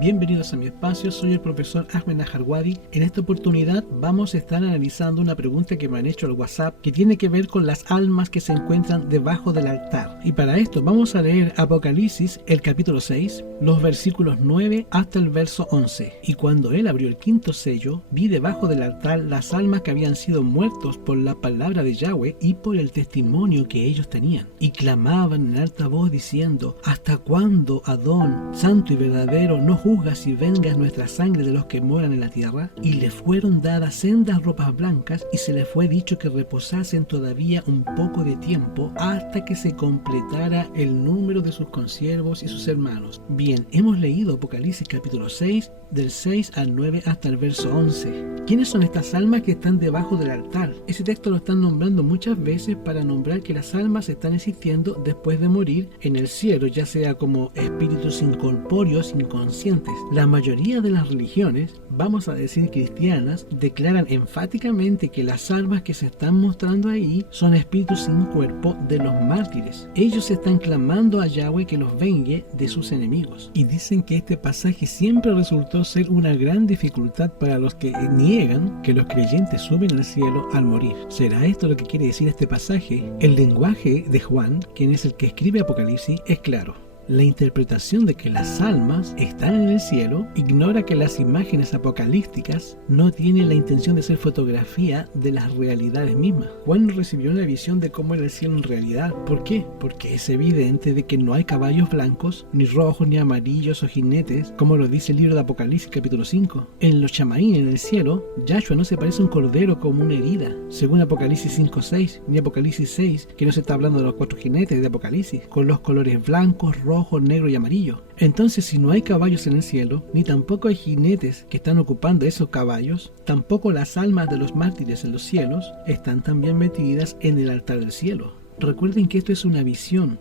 Bienvenidos a mi espacio, soy el profesor Ahmed Najarwadi. En esta oportunidad vamos a estar analizando una pregunta que me han hecho al WhatsApp que tiene que ver con las almas que se encuentran debajo del altar. Y para esto vamos a leer Apocalipsis, el capítulo 6, los versículos 9 hasta el verso 11. Y cuando él abrió el quinto sello, vi debajo del altar las almas que habían sido muertos por la palabra de Yahweh y por el testimonio que ellos tenían. Y clamaban en alta voz diciendo: ¿Hasta cuándo, Adón, santo y verdadero, no juzgas y vengas nuestra sangre de los que moran en la tierra? Y le fueron dadas sendas ropas blancas, y se les fue dicho que reposasen todavía un poco de tiempo hasta que se completara el número de sus consiervos y sus hermanos. Bien, hemos leído Apocalipsis capítulo 6, del 6 al 9 hasta el verso 11. ¿Quiénes son estas almas que están debajo del altar? Ese texto lo están nombrando muchas veces para nombrar que las almas están existiendo después de morir en el cielo, ya sea como espíritus incorpóreos, inconscientes. La mayoría de las religiones, vamos a decir cristianas, declaran enfáticamente que las almas que se están mostrando ahí son espíritus sin cuerpo de los mártires. Ellos están clamando a Yahweh que los vengue de sus enemigos. Y dicen que este pasaje siempre resultó ser una gran dificultad para los que niegan que los creyentes suben al cielo al morir. ¿Será esto lo que quiere decir este pasaje? El lenguaje de Juan, quien es el que escribe Apocalipsis, es claro. La interpretación de que las almas están en el cielo ignora que las imágenes apocalípticas no tienen la intención de ser fotografía de las realidades mismas. Juan recibió una visión de cómo era el cielo en realidad. ¿Por qué? Porque es evidente de que no hay caballos blancos, ni rojos, ni amarillos o jinetes, como lo dice el libro de Apocalipsis capítulo 5. En los chamaín, en el cielo, Yahshua no se parece a un cordero como una herida, según Apocalipsis 5:6, ni Apocalipsis 6, que no se está hablando de los 4 jinetes de Apocalipsis, con los colores blancos, rojo, negro y amarillo. Entonces, si no hay caballos en el cielo, ni tampoco hay jinetes que están ocupando esos caballos, tampoco las almas de los mártires en los cielos están también metidas en el altar del cielo. Recuerden que esto es una visión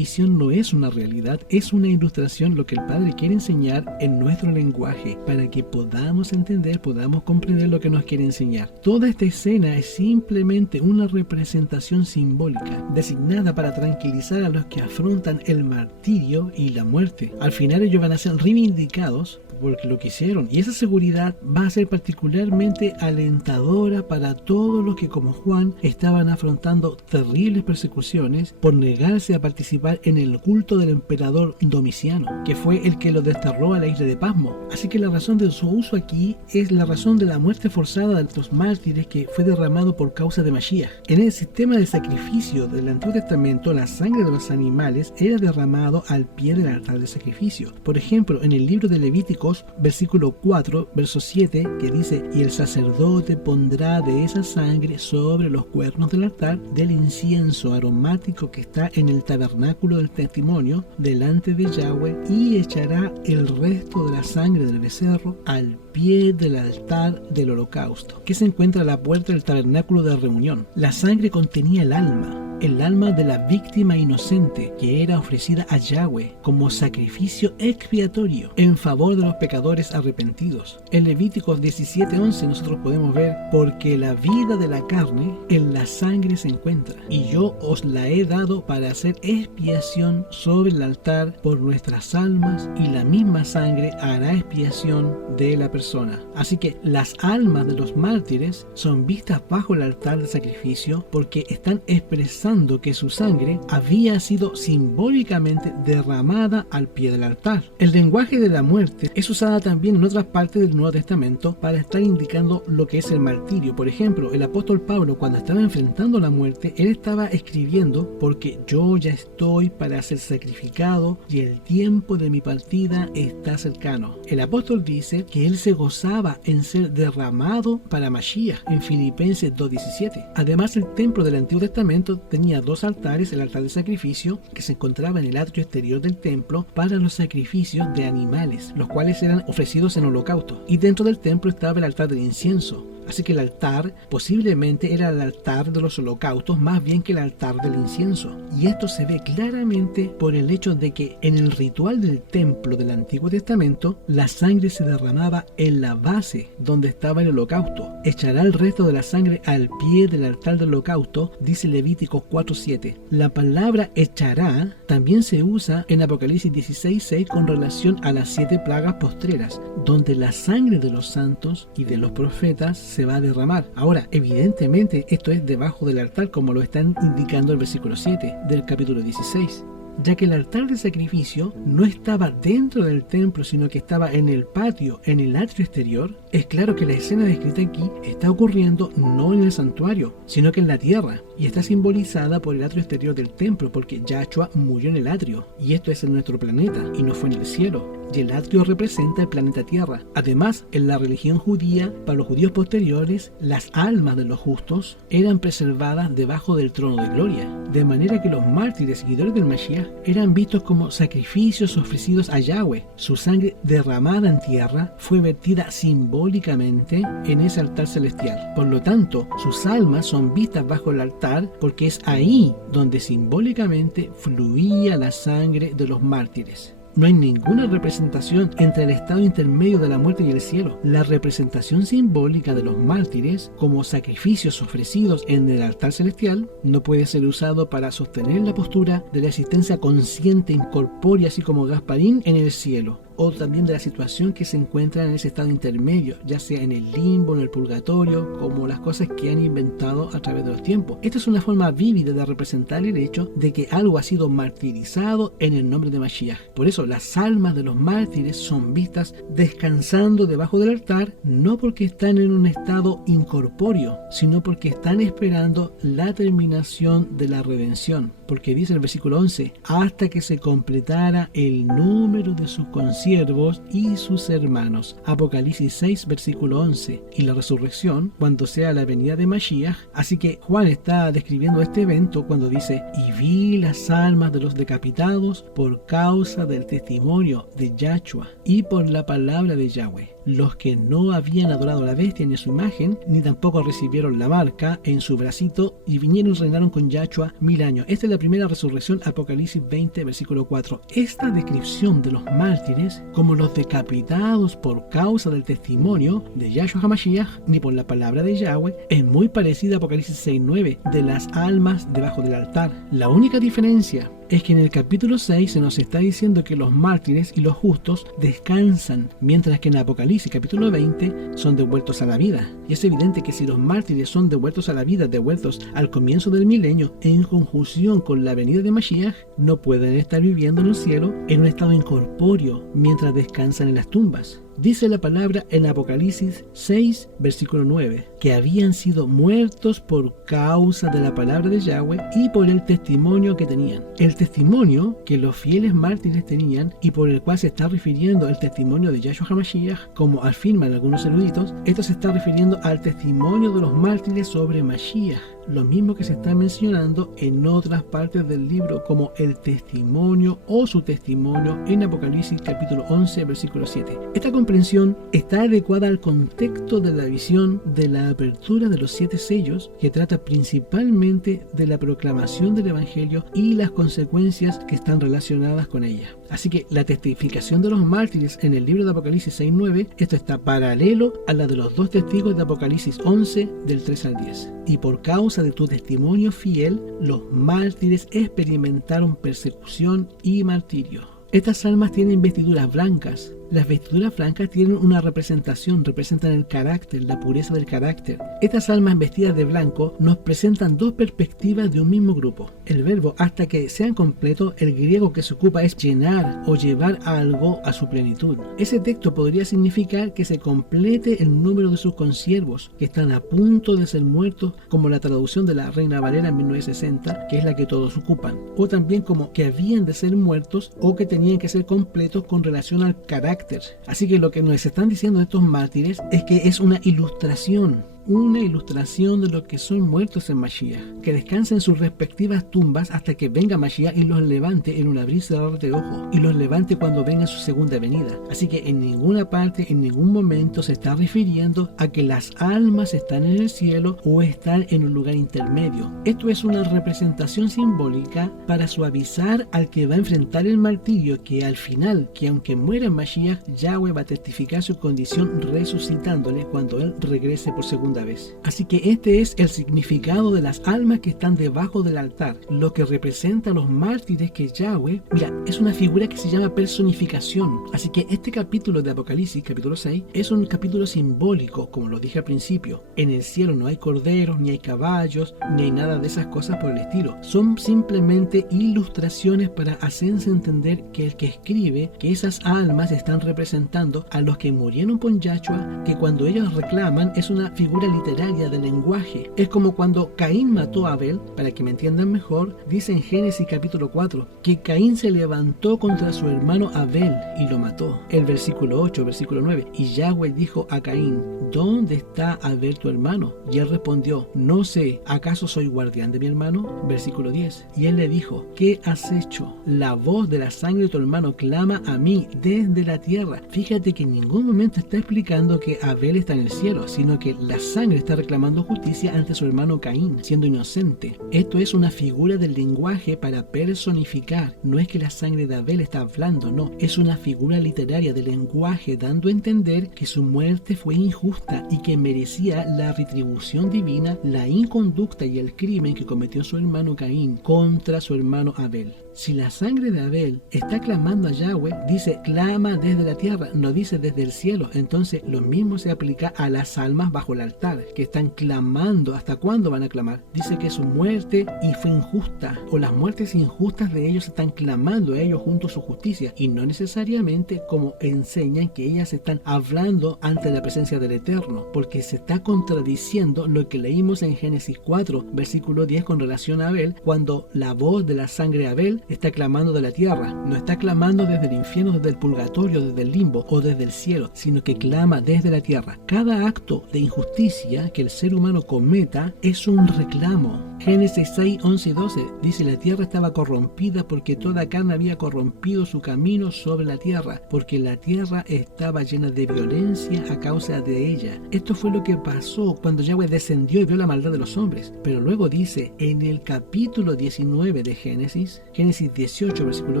no es una realidad, es una ilustración, lo que el Padre quiere enseñar en nuestro lenguaje, para que podamos entender, podamos comprender lo que nos quiere enseñar. Toda esta escena es simplemente una representación simbólica, designada para tranquilizar a los que afrontan el martirio y la muerte. Al final ellos van a ser reivindicados porque lo que hicieron, y esa seguridad va a ser particularmente alentadora para todos los que, como Juan, estaban afrontando terribles persecuciones por negarse a participar en el culto del emperador Domiciano, que fue el que lo desterró a la isla de Pasmo. Así que la razón de su uso aquí es la razón de la muerte forzada de los mártires que fue derramado por causa de Mashiach. En el sistema de sacrificio del Antiguo Testamento, la sangre de los animales era derramado al pie del altar de sacrificio. Por ejemplo, en el libro de Levítico versículo 4, verso 7, que dice: y el sacerdote pondrá de esa sangre sobre los cuernos del altar del incienso aromático que está en el tabernáculo del testimonio delante de Yahweh, y echará el resto de la sangre del becerro al pie del altar del holocausto, que se encuentra a la puerta del tabernáculo de reunión. La sangre contenía el alma de la víctima inocente que era ofrecida a Yahweh como sacrificio expiatorio en favor de los pecadores arrepentidos. En Levíticos 17:11 nosotros podemos ver: porque la vida de la carne en la sangre se encuentra, y yo os la he dado para hacer expiación sobre el altar por nuestras almas, y la misma sangre hará expiación de la persona. Así que las almas de los mártires son vistas bajo el altar de sacrificio porque están expresando que su sangre había sido simbólicamente derramada al pie del altar. El lenguaje de la muerte es usada también en otras partes del Nuevo Testamento para estar indicando lo que es el martirio. Por ejemplo, el apóstol Pablo, cuando estaba enfrentando la muerte, él estaba escribiendo: porque yo ya estoy para ser sacrificado y el tiempo de mi partida está cercano. El apóstol dice que él se gozaba en ser derramado para Mashiach en Filipenses 2:17. Además, el templo del Antiguo Testamento tenía 2 altares: el altar de sacrificio, que se encontraba en el atrio exterior del templo para los sacrificios de animales, los cuales eran ofrecidos en holocausto, y dentro del templo estaba el altar del incienso, Así que el altar posiblemente era el altar de los holocaustos más bien que el altar del incienso. Y esto se ve claramente por el hecho de que en el ritual del templo del Antiguo Testamento, la sangre se derramaba en la base donde estaba el holocausto. Echará el resto de la sangre al pie del altar del holocausto, dice Levítico 4:7. La palabra echará también se usa en Apocalipsis 16:6 con relación a las 7 plagas postreras, donde la sangre de los santos y de los profetas se va a derramar. Ahora, evidentemente, esto es debajo del altar, como lo están indicando el versículo 7 del capítulo 16. Ya que el altar de sacrificio no estaba dentro del templo, sino que estaba en el patio, en el atrio exterior, es claro que la escena descrita aquí está ocurriendo no en el santuario, sino que en la tierra, y está simbolizada por el atrio exterior del templo, porque Yahshua murió en el atrio, y esto es en nuestro planeta, y no fue en el cielo. Y el atrio representa el planeta Tierra. Además, en la religión judía, para los judíos posteriores, las almas de los justos eran preservadas debajo del trono de gloria, de manera que los mártires seguidores del Mashiach eran vistos como sacrificios ofrecidos a Yahweh. Su sangre derramada en tierra fue vertida simbólicamente en ese altar celestial. Por lo tanto, sus almas son vistas bajo el altar porque es ahí donde simbólicamente fluía la sangre de los mártires. No hay ninguna representación entre el estado intermedio de la muerte y el cielo. La representación simbólica de los mártires como sacrificios ofrecidos en el altar celestial no puede ser usado para sostener la postura de la existencia consciente incorpórea, así como Gasparín en el cielo, o también de la situación que se encuentra en ese estado intermedio, ya sea en el limbo, en el purgatorio, como las cosas que han inventado a través de los tiempos. Esta es una forma vívida de representar el hecho de que algo ha sido martirizado en el nombre de Mashiach. Por eso las almas de los mártires son vistas descansando debajo del altar, no porque están en un estado incorpóreo, sino porque están esperando la terminación de la redención. Porque dice el versículo 11, hasta que se completara el número de sus consiervos y sus hermanos. Apocalipsis 6, versículo 11. Y la resurrección, cuando sea la venida de Mashiach. Así que Juan está describiendo este evento cuando dice, y vi las almas de los decapitados por causa del testimonio de Yahshua y por la palabra de Yahweh. Los que no habían adorado a la bestia ni a su imagen, ni tampoco recibieron la marca en su bracito, y vinieron y reinaron con Yahshua 1000 años. Esta es la primera resurrección, Apocalipsis 20, versículo 4. Esta descripción de los mártires como los decapitados por causa del testimonio de Yahshua HaMashiach, ni por la palabra de Yahweh, es muy parecida a Apocalipsis 6:9, de las almas debajo del altar. La única diferencia es que en el capítulo 6 se nos está diciendo que los mártires y los justos descansan, mientras que en Apocalipsis capítulo 20 son devueltos a la vida. Y es evidente que si los mártires son devueltos a la vida, devueltos al comienzo del milenio, en conjunción con la venida de Mashiach, no pueden estar viviendo en el cielo en un estado incorpóreo mientras descansan en las tumbas. Dice la palabra en Apocalipsis 6, versículo 9, que habían sido muertos por causa de la palabra de Yahweh y por el testimonio que tenían. El testimonio que los fieles mártires tenían y por el cual se está refiriendo el testimonio de Yahshua HaMashiach, como afirman algunos eruditos, esto se está refiriendo al testimonio de los mártires sobre Mashiach, lo mismo que se está mencionando en otras partes del libro como el testimonio o su testimonio en Apocalipsis capítulo 11 versículo 7. Esta comprensión está adecuada al contexto de la visión de la apertura de los 7 sellos, que trata principalmente de la proclamación del Evangelio y las consecuencias que están relacionadas con ella. Así que la testificación de los mártires en el libro de Apocalipsis 6:9, esto está paralelo a la de los 2 testigos de Apocalipsis 11 del 3 al 10. Y por causa de tu testimonio fiel, los mártires experimentaron persecución y martirio. Estas almas tienen vestiduras blancas. Las vestiduras blancas tienen una representación, representan el carácter, la pureza del carácter. Estas almas vestidas de blanco nos presentan 2 perspectivas de un mismo grupo. El verbo hasta que sean completos, el griego que se ocupa es llenar o llevar algo a su plenitud. Ese texto podría significar que se complete el número de sus consiervos, que están a punto de ser muertos, como la traducción de la Reina Valera en 1960, que es la que todos ocupan. O también como que habían de ser muertos o que tenían que ser completos con relación al carácter. Así que lo que nos están diciendo estos mártires es que es una ilustración una ilustración de los que son muertos en Mashiach, que descansen en sus respectivas tumbas hasta que venga Mashiach y los levante en un abrir y cerrar de ojos, y los levante cuando venga su segunda venida. Así que en ninguna parte, en ningún momento se está refiriendo a que las almas están en el cielo o están en un lugar intermedio. Esto es una representación simbólica para suavizar al que va a enfrentar el martirio, que al final, que aunque muera en Mashiach, Yahweh va a testificar su condición resucitándole cuando él regrese por segunda vez. Así que este es el significado de las almas que están debajo del altar, lo que representa a los mártires que Yahweh, mira, es una figura que se llama personificación. Así que este capítulo de Apocalipsis, capítulo 6, es un capítulo simbólico, como lo dije al principio. En el cielo no hay corderos, ni hay caballos, ni hay nada de esas cosas por el estilo. Son simplemente ilustraciones para hacerse entender que el que escribe, que esas almas están representando a los que murieron por Yahshua, que cuando ellos reclaman es una figura literaria de lenguaje. Es como cuando Caín mató a Abel, para que me entiendan mejor, dice en Génesis capítulo 4, que Caín se levantó contra su hermano Abel y lo mató. El versículo 8, versículo 9, y Yahweh dijo a Caín, ¿dónde está Abel tu hermano? Y él respondió, no sé, ¿acaso soy guardián de mi hermano? Versículo 10, y él le dijo, ¿qué has hecho? La voz de la sangre de tu hermano clama a mí desde la tierra. Fíjate que en ningún momento está explicando que Abel está en el cielo, sino que la sangre está reclamando justicia ante su hermano Caín, siendo inocente. Esto es una figura del lenguaje para personificar. No es que la sangre de Abel está hablando, no. Es una figura literaria del lenguaje dando a entender que su muerte fue injusta y que merecía la retribución divina, la inconducta y el crimen que cometió su hermano Caín contra su hermano Abel. Si la sangre de Abel está clamando a Yahweh, dice clama desde la tierra, no dice desde el cielo. Entonces lo mismo se aplica a las almas bajo el altar, que están clamando. ¿Hasta cuándo van a clamar? Dice que su muerte y fue injusta, o las muertes injustas de ellos están clamando a ellos junto a su justicia, y no necesariamente como enseñan que ellas están hablando ante la presencia del Eterno, porque se está contradiciendo lo que leímos en Génesis 4, versículo 10 con relación a Abel, cuando la voz de la sangre de Abel está clamando de la tierra, no está clamando desde el infierno, desde el purgatorio, desde el limbo o desde el cielo, sino que clama desde la tierra. Cada acto de injusticia que el ser humano cometa es un reclamo. Génesis 6, 11 y 12 dice, la tierra estaba corrompida porque toda carne había corrompido su camino sobre la tierra, porque la tierra estaba llena de violencia a causa de ella. Esto fue lo que pasó cuando Yahweh descendió y vio la maldad de los hombres. Pero luego dice en el capítulo 19 de Génesis 18, versículo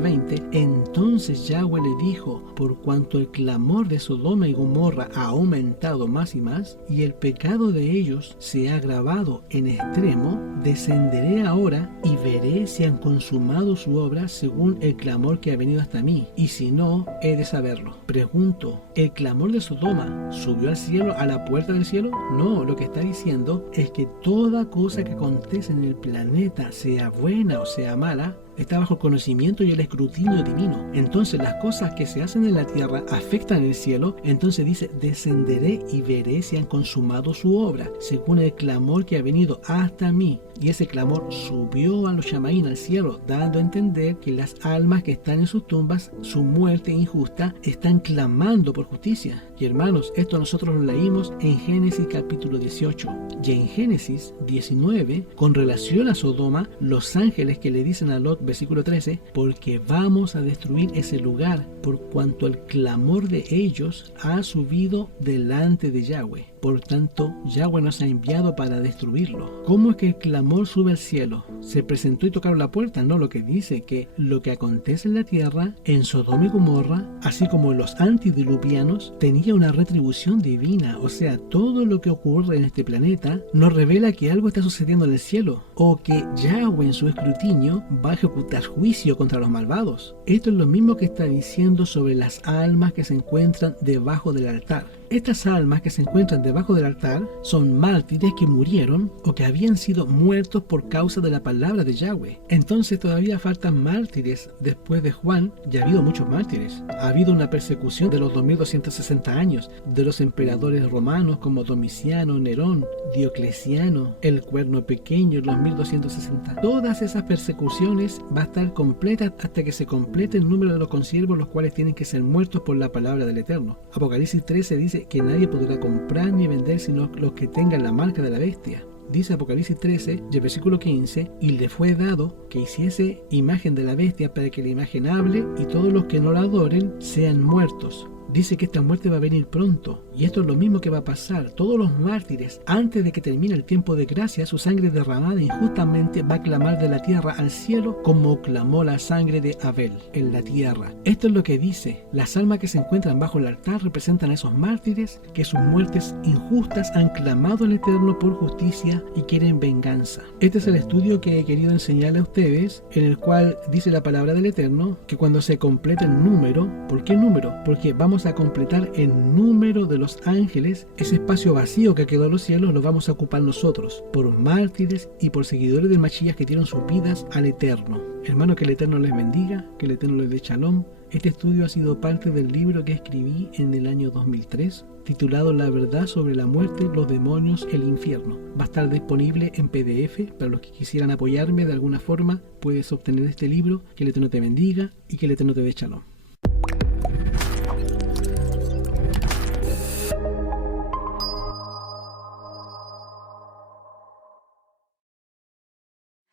20, entonces Yahweh le dijo, por cuanto el clamor de Sodoma y Gomorra ha aumentado más y más, y el pecado de ellos se ha agravado en extremo, descenderé ahora y veré si han consumado su obra según el clamor que ha venido hasta mí, y si no, he de saberlo. Pregunto, ¿el clamor de Sodoma subió al cielo, a la puerta del cielo? No, lo que está diciendo es que toda cosa que acontece en el planeta, sea buena o sea mala, está bajo el conocimiento y el escrutinio divino. Entonces las cosas que se hacen en la tierra afectan el cielo. Entonces dice, descenderé y veré si han consumado su obra, según el clamor que ha venido hasta mí. Y ese clamor subió a los Shamaín al cielo, dando a entender que las almas que están en sus tumbas, su muerte injusta, están clamando por justicia. Y hermanos, esto nosotros lo leímos en Génesis capítulo 18. Y en Génesis 19, con relación a Sodoma, los ángeles que le dicen a Lot, versículo 13, porque vamos a destruir ese lugar, por cuanto el clamor de ellos ha subido delante de Yahweh. Por tanto, Yahweh nos ha enviado para destruirlo. ¿Cómo es que el clamor sube al cielo? ¿Se presentó y tocaron la puerta? No, lo que dice que lo que acontece en la tierra, en Sodoma y Gomorra, así como en los antidiluvianos, tenía una retribución divina. O sea, todo lo que ocurre en este planeta nos revela que algo está sucediendo en el cielo, o que Yahweh en su escrutinio va a ejecutar juicio contra los malvados. Esto es lo mismo que está diciendo sobre las almas que se encuentran debajo del altar. Estas almas que se encuentran debajo del altar son mártires que murieron o que habían sido muertos por causa de la palabra de Yahweh. Entonces todavía faltan mártires. Después de Juan ya ha habido muchos mártires. Ha habido una persecución de los 2260 años de los emperadores romanos como Domiciano, Nerón, Diocleciano, el Cuerno Pequeño, los 1260. Todas esas persecuciones va a estar completas hasta que se complete el número de los consiervos, los cuales tienen que ser muertos por la palabra del Eterno. Apocalipsis 13 dice que nadie podrá comprar ni ni vender sino los que tengan la marca de la bestia. Dice Apocalipsis 13, y el versículo 15, y le fue dado que hiciese imagen de la bestia para que la imagen hable, y todos los que no la adoren sean muertos. Dice que esta muerte va a venir pronto, y esto es lo mismo que va a pasar. Todos los mártires, antes de que termine el tiempo de gracia, su sangre derramada injustamente va a clamar de la tierra al cielo, como clamó la sangre de Abel en la tierra. Esto es lo que dice: las almas que se encuentran bajo el altar representan a esos mártires que sus muertes injustas han clamado al Eterno por justicia y quieren venganza. Este es el estudio que he querido enseñarle a ustedes, en el cual dice la palabra del Eterno que cuando se complete el número, ¿por qué número? Porque vamos a completar el número de los ángeles. Ese espacio vacío que quedó en los cielos lo vamos a ocupar nosotros, por mártires y por seguidores del Mashiach que dieron sus vidas al Eterno. Hermano, que el Eterno les bendiga, que el Eterno les dé shalom. Este estudio ha sido parte del libro que escribí en el año 2003, titulado La verdad sobre la muerte, los demonios, el infierno. Va a estar disponible en PDF. Para los que quisieran apoyarme de alguna forma, puedes obtener este libro. Que el Eterno te bendiga y que el Eterno te dé shalom.